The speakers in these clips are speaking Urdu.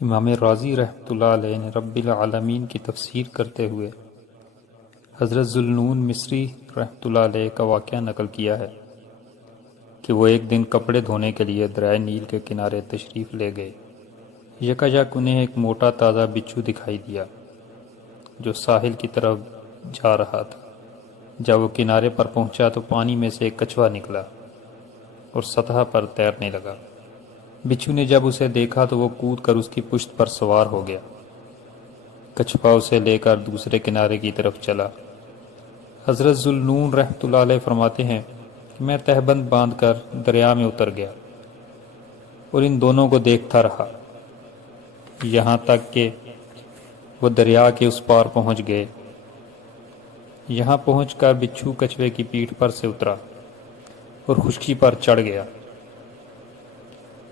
امام راضی رحمۃ اللہ علیہ نے رب العالمین کی تفسیر کرتے ہوئے حضرت ذوالنون مصری رحمۃ اللہ علیہ کا واقعہ نقل کیا ہے کہ وہ ایک دن کپڑے دھونے کے لیے دریائے نیل کے کنارے تشریف لے گئے۔ یکایک انہیں ایک موٹا تازہ بچھو دکھائی دیا جو ساحل کی طرف جا رہا تھا۔ جب وہ کنارے پر پہنچا تو پانی میں سے ایک کچھوا نکلا اور سطح پر تیرنے لگا۔ بچھو نے جب اسے دیکھا تو وہ کود کر اس کی پشت پر سوار ہو گیا۔ کچھوا اسے لے کر دوسرے کنارے کی طرف چلا۔ حضرت ذوالنون رحمۃ اللہ علیہ فرماتے ہیں کہ میں تہبند باندھ کر دریا میں اتر گیا اور ان دونوں کو دیکھتا رہا یہاں تک کہ وہ دریا کے اس پار پہنچ گئے۔ یہاں پہنچ کر بچھو کچھوے کی پیٹھ پر سے اترا اور خشکی پر چڑھ گیا۔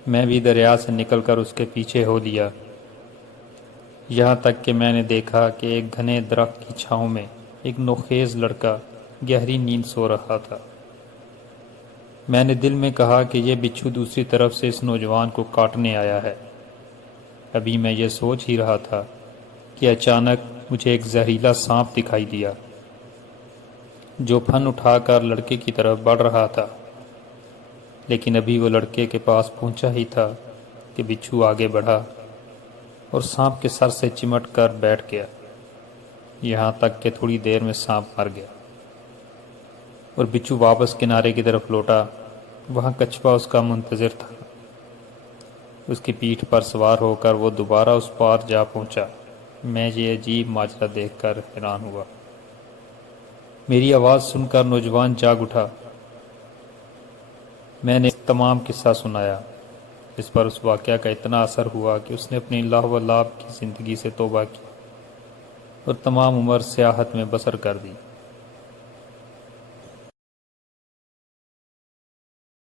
میں بھی دریا سے نکل کر اس کے پیچھے ہو لیا یہاں تک کہ میں نے دیکھا کہ ایک گھنے درخت کی چھاؤں میں ایک نوخیز لڑکا گہری نیند سو رہا تھا۔ میں نے دل میں کہا کہ یہ بچھو دوسری طرف سے اس نوجوان کو کاٹنے آیا ہے۔ ابھی میں یہ سوچ ہی رہا تھا کہ اچانک مجھے ایک زہریلا سانپ دکھائی دیا جو پھن اٹھا کر لڑکے کی طرف بڑھ رہا تھا، لیکن ابھی وہ لڑکے کے پاس پہنچا ہی تھا کہ بچھو آگے بڑھا اور سانپ کے سر سے چمٹ کر بیٹھ گیا، یہاں تک کہ تھوڑی دیر میں سانپ مر گیا اور بچھو واپس کنارے کی طرف لوٹا۔ وہاں کچھوا اس کا منتظر تھا۔ اس کی پیٹھ پر سوار ہو کر وہ دوبارہ اس پار جا پہنچا۔ میں یہ عجیب ماجرا دیکھ کر حیران ہوا۔ میری آواز سن کر نوجوان جاگ اٹھا۔ میں نے تمام قصہ سنایا۔ اس پر اس واقعہ کا اتنا اثر ہوا کہ اس نے اپنی لاہ و لعب کی زندگی سے توبہ کی اور تمام عمر سیاحت میں بسر کر دی۔